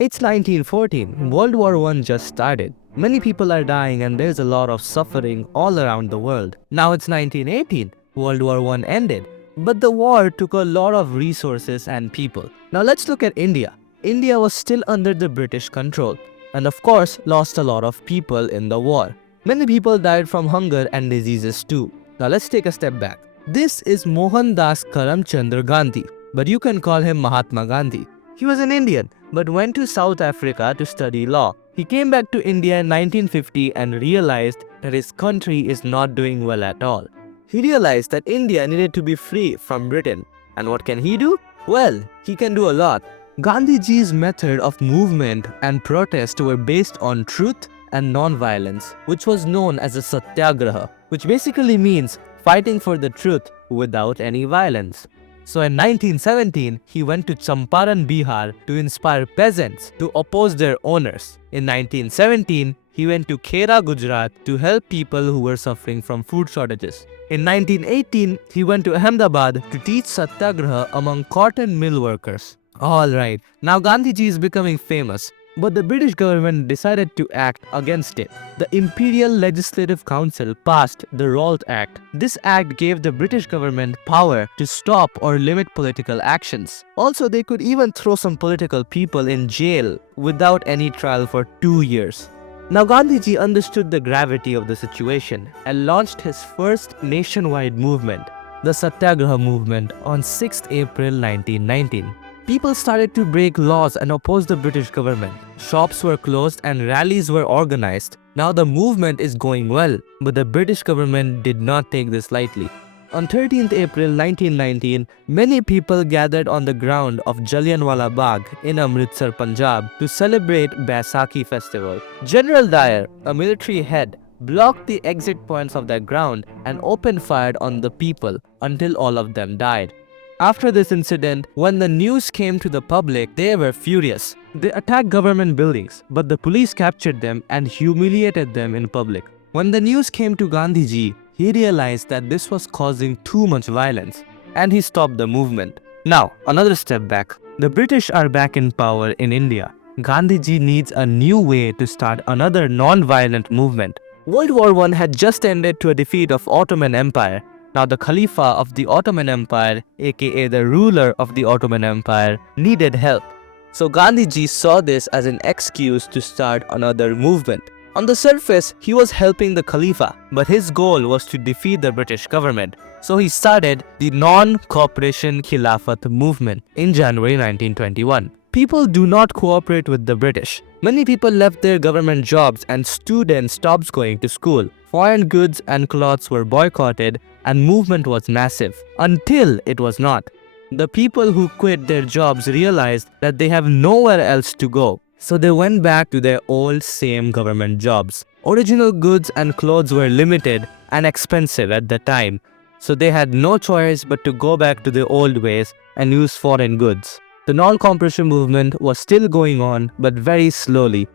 It's 1914, World War I just started. Many people are dying and there's a lot of suffering all around the world. Now it's 1918, World War I ended. But the war took a lot of resources and people. Now let's look at India. India was still under the British control and of course lost a lot of people in the war. Many people died from hunger and diseases too. Now let's take a step back. This is Mohandas Karamchandra Gandhi, but you can call him Mahatma Gandhi. He was an Indian, but went to South Africa to study law. He came back to India in 1950 and realized that his country is not doing well at all. He realized that India needed to be free from Britain. And what can he do? Well, he can do a lot. Gandhiji's method of movement and protest were based on truth and non-violence, which was known as a satyagraha, which basically means fighting for the truth without any violence. So in 1917, he went to Champaran, Bihar to inspire peasants to oppose their owners. In 1917, he went to Khera, Gujarat to help people who were suffering from food shortages. In 1918, he went to Ahmedabad to teach satyagraha among cotton mill workers. Alright, now Gandhiji is becoming famous, but the British government decided to act against it. The Imperial Legislative Council passed the Rolfe Act. This act gave the British government power to stop or limit political actions. Also, they could even throw some political people in jail without any trial for 2 years. Now Gandhiji understood the gravity of the situation and launched his first nationwide movement, the Satyagraha movement, on 6th April 1919. People started to break laws and oppose the British government. Shops were closed and rallies were organized. Now the movement is going well, but the British government did not take this lightly. On 13th April 1919, many people gathered on the ground of Jallianwala Bagh in Amritsar, Punjab to celebrate Baisakhi festival. General Dyer, a military head, blocked the exit points of that ground and opened fire on the people until all of them died. After this incident, when the news came to the public, they were furious. They attacked government buildings, but the police captured them and humiliated them in public. When the news came to Gandhiji, he realized that this was causing too much violence, and he stopped the movement. Now, another step back. The British are back in power in India. Gandhiji needs a new way to start another non-violent movement. World War I had just ended to a defeat of Ottoman Empire. Now the Khalifa of the Ottoman Empire, aka the ruler of the Ottoman Empire, needed help. So Gandhiji saw this as an excuse to start another movement. On the surface, he was helping the Khalifa, but his goal was to defeat the British government. So he started the Non-Cooperation Khilafat movement in January 1921. People do not cooperate with the British. Many people left their government jobs and students stopped going to school. Foreign goods and clothes were boycotted and movement was massive, until it was not. The people who quit their jobs realized that they have nowhere else to go. So they went back to their old same government jobs. Original goods and clothes were limited and expensive at the time. So they had no choice but to go back to their old ways and use foreign goods. The non-cooperation movement was still going on, but very slowly.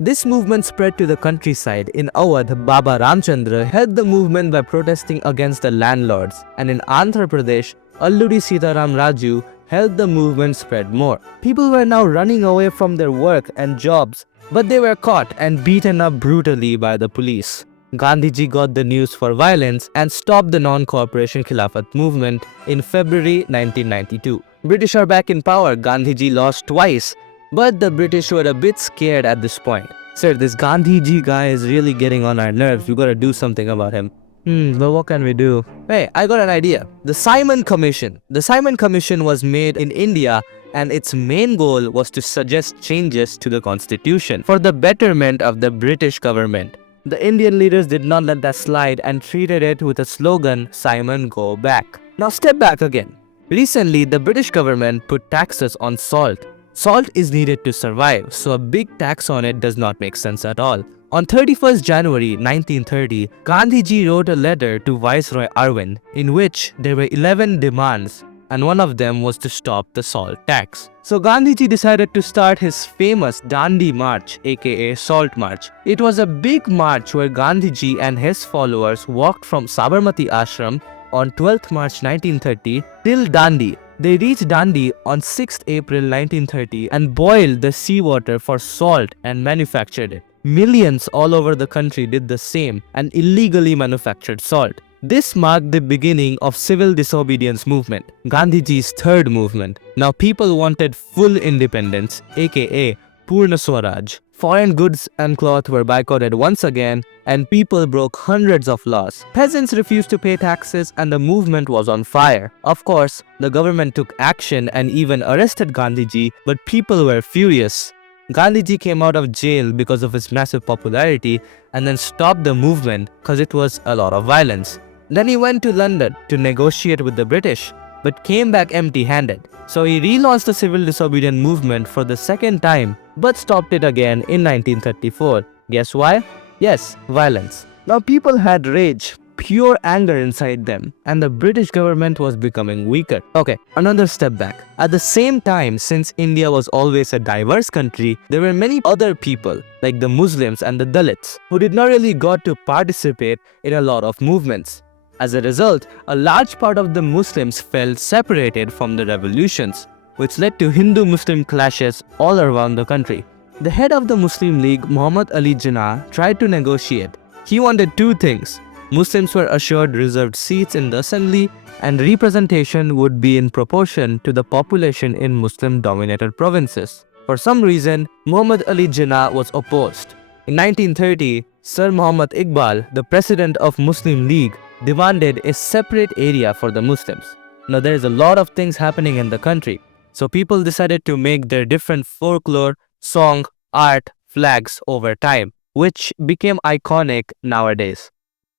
This movement spread to the countryside. In Awadh, Baba Ramchandra held the movement by protesting against the landlords, and in Andhra Pradesh, Alluri Sitaram Raju helped the movement spread more. People were now running away from their work and jobs, but they were caught and beaten up brutally by the police. Gandhiji got the news for violence and stopped the non-cooperation Khilafat movement in February 1992. British are back in power. Gandhiji lost twice. But the British were a bit scared at this point. Sir, this Gandhiji guy is really getting on our nerves. We gotta do something about him. But what can we do? Hey, I got an idea. The Simon Commission. The Simon Commission was made in India and its main goal was to suggest changes to the constitution for the betterment of the British government. The Indian leaders did not let that slide and treated it with a slogan, Simon go back. Now step back again. Recently, the British government put taxes on salt. Salt is needed to survive, so a big tax on it does not make sense at all. On 31st January 1930, Gandhiji wrote a letter to Viceroy Arvind in which there were 11 demands and one of them was to stop the salt tax. So Gandhiji decided to start his famous Dandi March, aka Salt March. It was a big march where Gandhiji and his followers walked from Sabarmati Ashram on 12th March 1930 till Dandi, They reached Dandi on 6th April 1930 and boiled the seawater for salt and manufactured it. Millions all over the country did the same and illegally manufactured salt. This marked the beginning of civil disobedience movement, Gandhiji's third movement. Now people wanted full independence, aka Purna Swaraj. Foreign goods and cloth were boycotted once again, and people broke hundreds of laws. Peasants refused to pay taxes and the movement was on fire. Of course, the government took action and even arrested Gandhiji, but people were furious. Gandhiji came out of jail because of his massive popularity and then stopped the movement because it was a lot of violence. Then he went to London to negotiate with the British, but came back empty-handed. So he relaunched the civil disobedience movement for the second time, but stopped it again in 1934. Guess why? Yes, violence. Now people had rage, pure anger inside them, and the British government was becoming weaker. Okay, another step back. At the same time, since India was always a diverse country, there were many other people, like the Muslims and the Dalits, who did not really got to participate in a lot of movements. As a result, a large part of the Muslims felt separated from the revolutions, which led to Hindu-Muslim clashes all around the country. The head of the Muslim League, Muhammad Ali Jinnah, tried to negotiate. He wanted two things. Muslims were assured reserved seats in the assembly and representation would be in proportion to the population in Muslim-dominated provinces. For some reason, Muhammad Ali Jinnah was opposed. In 1930, Sir Muhammad Iqbal, the president of Muslim League, demanded a separate area for the Muslims. Now there is a lot of things happening in the country, so people decided to make their different folklore, song, art, flags over time, which became iconic nowadays.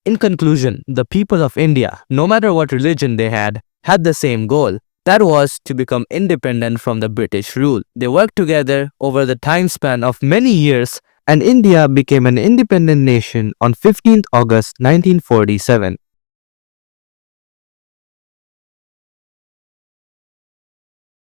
In conclusion, the people of India, no matter what religion they had the same goal. That was to become independent from the British rule. They worked together over the time span of many years and India became an independent nation on 15th August 1947.